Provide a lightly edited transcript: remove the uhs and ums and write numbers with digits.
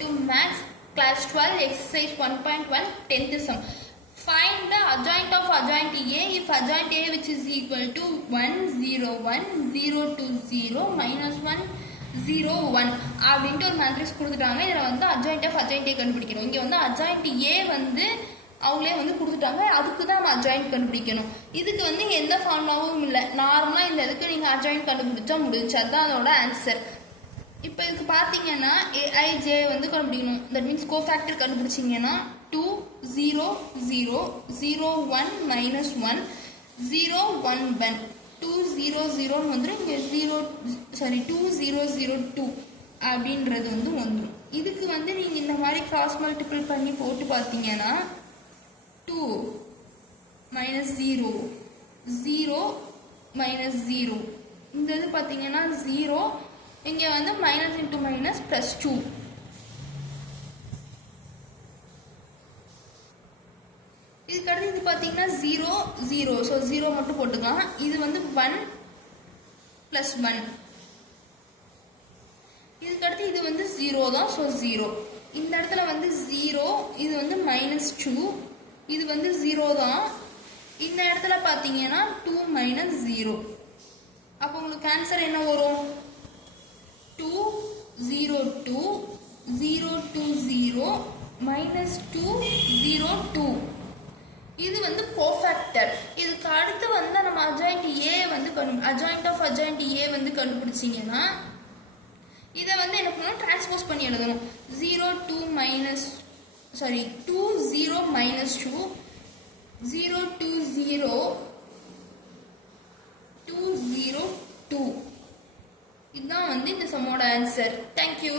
to Max Class 12 Exercise 1.1 10th sum. Find the adjoint of adjoint A if adjoint A which is equal to 1 0 1 0 2 0 minus 1 0 1 அப்படின்ட்டு ஒரு matrix கொடுத்துட்டாங்க. இதில் வந்து adjoint of adjoint A கண்டுபிடிக்கணும். இங்கே வந்து adjoint A வந்து அவங்களே வந்து கொடுத்துட்டாங்க. அதுக்கு தான் நம்ம adjoint கண்டுபிடிக்கணும். இதுக்கு வந்து எந்த ஃபார்முலாவும் இல்லை. நார்மலாக இந்த இதுக்கு நீங்கள் adjoint கண்டுபிடிச்சா முடிஞ்சு. அதுதான் அதோட ஆன்சர். இப்போ இதுக்கு பார்த்தீங்கன்னா AIJ வந்து கண்டுபிடிக்கணும். தட் மீன்ஸ் கோஃபேக்டர் கண்டுபிடிச்சிங்கன்னா 2 0 0 0 1 minus 1 0 1 1 2 0 0 வந்துடும். இங்கே 2 0 0 2 அப்படின்றது வந்து வந்துடும். இதுக்கு வந்து நீங்கள் இந்த மாதிரி கிராஸ் மல்டிபிள் பண்ணி போட்டு பார்த்தீங்கன்னா 2 minus 0 0 minus 0 இந்த இது பார்த்தீங்கன்னா 0 இங்கே வந்து மைனஸ் இன்ட்டு மைனஸ் ப்ளஸ் 2. இதுக்கடுத்து இது பார்த்தீங்கன்னா 0 0 ஸோ 0 மட்டும் போட்டுக்கலாம். இது வந்து 1 ப்ளஸ் 1. இதுக்கடுத்து இது வந்து 0 தான், ஸோ 0. இந்த இடத்துல வந்து 0, இது வந்து மைனஸ் 2, இது வந்து 0 தான். இந்த இடத்துல பார்த்தீங்கன்னா 2 மைனஸ் 0. அப்போ உங்களுக்கு ஆன்சர் என்ன வரும்? 2 0 2 0 2 0 minus 2 0 2. இது வந்து கோஃபேக்டர். இதுக்கு அடுத்து வந்து நம்ம adjoint A வந்து adjoint of adjoint A வந்து கண்டுபிடிச்சிங்கன்னா இதை வந்து என்ன பண்ணணும்? டிரான்ஸ்போஸ் பண்ணி எழுதணும். 0 2 minus 2 0 minus 2 0 2 0 2 0 2. இதுதான் வந்து இந்த சம்மோட ஆன்சர். தேங்க்யூ.